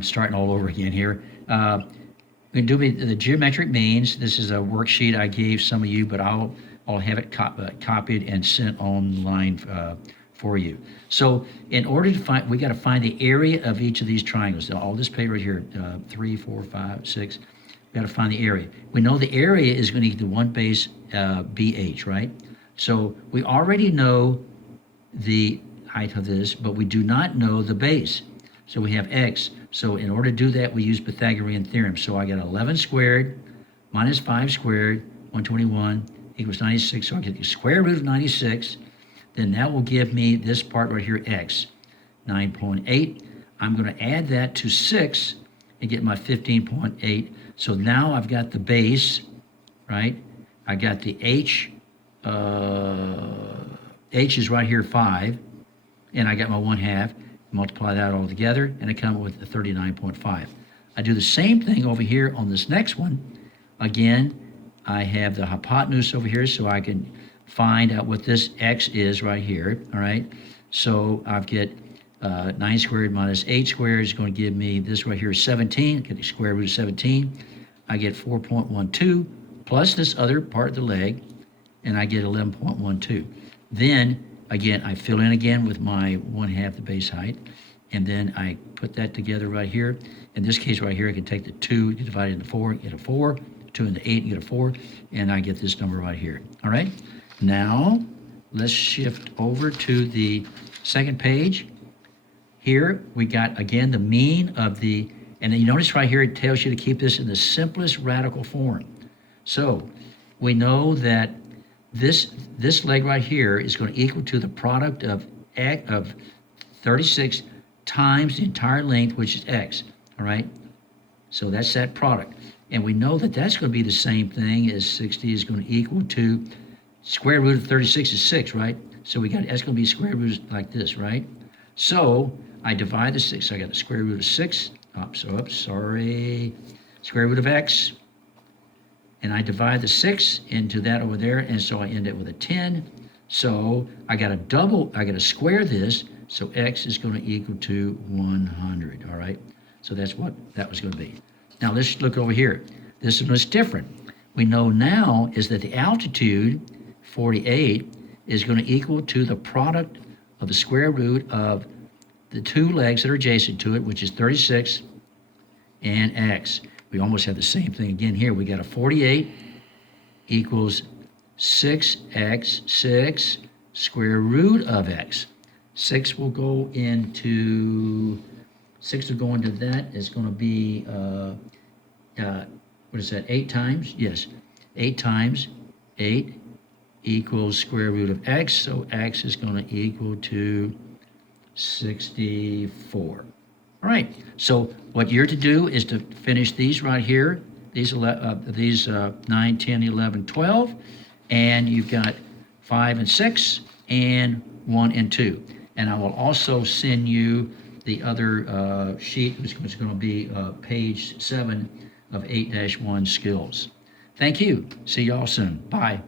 Starting all over again here. We can do the geometric means. This is a worksheet I gave some of you, but I'll have it copied and sent online for you. So in order to find, we got to find the area of each of these triangles. All this paper right here, 3, 4, 5, 6. We got to find the area. We know the area is going to equal 1 base BH, right? So we already know the height of this, but we do not know the base. So we have x. So in order to do that, we use Pythagorean theorem. So I get 11 squared minus 5 squared, 121, equals 96. So I get the square root of 96. Then that will give me this part right here, x, 9.8. I'm going to add that to 6 and get my 15.8. So now I've got the base, right? I got the h. H is right here, 5. And I got my 1/2. Multiply that all together, and I come up with a 39.5. I do the same thing over here on this next one. Again, I have the hypotenuse over here, so I can find out what this x is right here, all right? So I've get 9 squared minus 8 squared is going to give me this right here, 17. Get the square root of 17. I get 4.12 plus this other part of the leg, and I get 11.12. Then again, I fill in again with my 1/2 the base height, and then I put that together right here. In this case right here, I can take the 2, you divide it into 4, get a 4, 2 into 8, you get a 4, and I get this number right here. All right? Now, let's shift over to the second page. Here, we got, again, the mean of the, and then you notice right here, it tells you to keep this in the simplest radical form. So, we know that this leg right here is going to equal to the product of 36 times the entire length, which is x, all right? So that's that product. And we know that that's going to be the same thing as 60 is going to equal to square root of 36 is 6, right? So we got, that's going to be square root like this, right? So I divide the 6. So I got the square root of 6. Square root of x. And I divide the 6 into that over there, and so I end up with a 10. So I got to square this, so x is going to equal to 100, all right? So that's what that was going to be. Now let's look over here. This is different. We know now is that the altitude, 48, is going to equal to the product of the square root of the two legs that are adjacent to it, which is 36 and x. We almost have the same thing again here. We got a 48 equals 6x, 6 square root of x. 6 will go into that. It's going to be, what is that, 8 times? Yes, 8 times 8 equals square root of x. So x is going to equal to 64. All right, so what you're to do is to finish these right here, these 9, 10, 11, 12, and you've got 5 and 6, and 1 and 2. And I will also send you the other sheet, which is going to be page 7 of 8-1 skills. Thank you. See y'all soon. Bye.